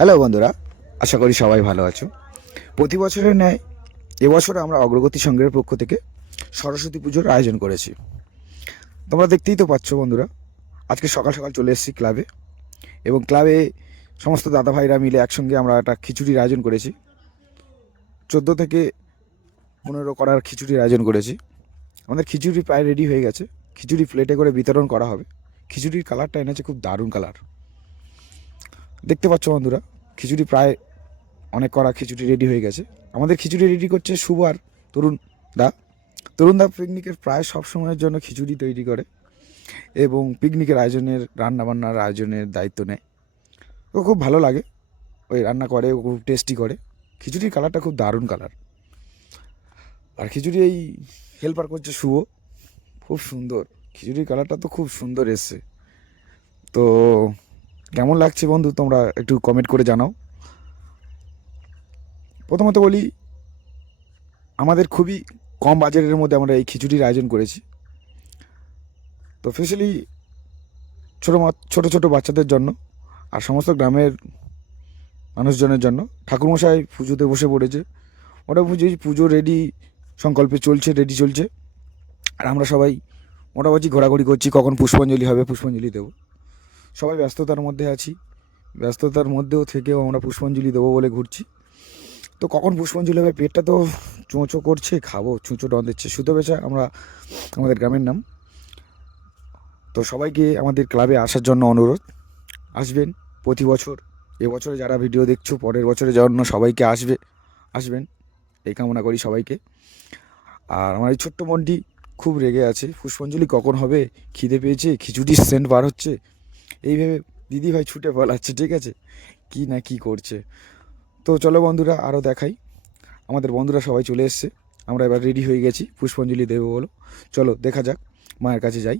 Hello বন্ধুরা, আশা করি সবাই ভালো আছো। প্রতি বছরের ন্যায় এবছর আমরা অগ্রগতি সংঘের পক্ষ থেকে সরস্বতী পুজোর আয়োজন করেছি। তোমরা দেখতেই তো পাচ্ছ বন্ধুরা, আজকে সকাল সকাল চলে এসেছি ক্লাবে, এবং ক্লাবে সমস্ত দাদা ভাইরা মিলে একসঙ্গে আমরা একটা খিচুড়ির আয়োজন করেছি। 14 থেকে 15 করার খিচুড়ির আয়োজন করেছি। আমাদের খিচুড়ি প্রায় রেডি হয়ে গেছে। খিচুড়ি প্লেটে করে বিতরণ করা হবে। খিচুড়ির কালারটা এনেছে খুব দারুণ কালার, দেখতে পাচ্ছ বন্ধুরা। খিচুড়ি প্রায় অনেক করা খিচুড়ি রেডি হয়ে গেছে। আমাদের খিচুড়ি রেডি করছে শুভ আর তরুণ দা। তরুণ দা পিকনিকের প্রায় সব সময়ের জন্য খিচুড়ি তৈরি করে এবং পিকনিকের আয়োজনের রান্নাবান্নার আয়োজনের দায়িত্ব নেয়। ও খুব ভালো লাগে, ওই রান্না করে, ও খুব টেস্টি করে। খিচুড়ির কালারটা খুব দারুণ কালার। আর খিচুড়ি এই হেল্পার করছে শুভ, খুব সুন্দর। খিচুড়ির কালারটা তো খুব সুন্দর এসছে। তো কেমন লাগছে বন্ধু, তোমরা একটু কমেন্ট করে জানাও। প্রথমত বলি, আমাদের খুবই কম বাজেটের মধ্যে আমরা এই খিচুড়ির আয়োজন করেছি। তো স্পেশালি ছোটো ছোটো বাচ্চাদের জন্য আর সমস্ত গ্রামের মানুষজনের জন্য। ঠাকুরমশাই পুজোতে বসে পড়েছে, ওটা পুজো রেডি সংকল্পে চলছে, রেডি চলছে। আর আমরা সবাই মোটামুটি ঘোরাঘুরি করছি, কখন পুষ্পাঞ্জলি হবে, পুষ্পাঞ্জলি দেবো। সবাই ব্যস্ততার মধ্যে আছি, ব্যস্ততার মধ্যেও থেকেও আমরা পুষ্পাঞ্জলি দেবো বলে ঘুরছি। তো কখন পুষ্পাঞ্জলি হবে, পেটটা তো চোঁচো করছে, খাবো, চুঁচো ডন দিচ্ছে। সুতো বেচা আমরা, আমাদের গ্রামের নাম। তো সবাইকে আমাদের ক্লাবে আসার জন্য অনুরোধ। আসবেন প্রতি বছর। এবছরে যারা ভিডিও দেখছো, পরের বছরের জন্য সবাইকে আসবেন এই কামনা করি সবাইকে। আর আমার এই ছোট্ট মনটি খুব রেগে আছে, পুষ্পাঞ্জলি কখন হবে, খিদে পেয়েছে, খিচুড়ির সেন্ট বার হচ্ছে, এই ভেবে দিদিভাই ছুটে পালাচ্ছে, ঠিক আছে, কি না কি করছে। তো চলো বন্ধুরা, আরও দেখাই। আমাদের বন্ধুরা সবাই চলে এসছে, আমরা এবার রেডি হয়ে গেছি পুষ্পাঞ্জলি দেবো বলো। চলো দেখা যাক, মায়ের কাছে যাই।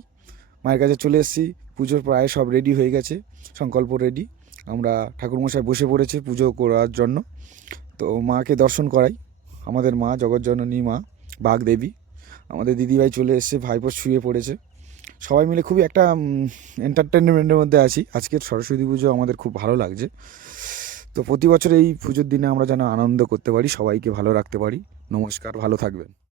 মায়ের কাছে চলে এসেছি, পুজোর প্রায় সব রেডি হয়ে গেছে, সংকল্প রেডি। আমরা ঠাকুরমশাই বসে পড়েছে পুজো করার জন্য। তো মাকে দর্শন করাই, আমাদের মা জগৎজননী মা বাগদেবী। আমাদের দিদিভাই চলে এসছে, ভাইপো শুয়ে পড়েছে। সবাই মিলে খুবই একটা এন্টারটেনমেন্টের মধ্যে আছি। আজকের সরস্বতী পুজো আমাদের খুব ভালো লাগছে। তো প্রতি বছর এই পুজোর দিনে আমরা যেন আনন্দ করতে পারি, সবাইকে ভালো রাখতে পারি। নমস্কার, ভালো থাকবেন।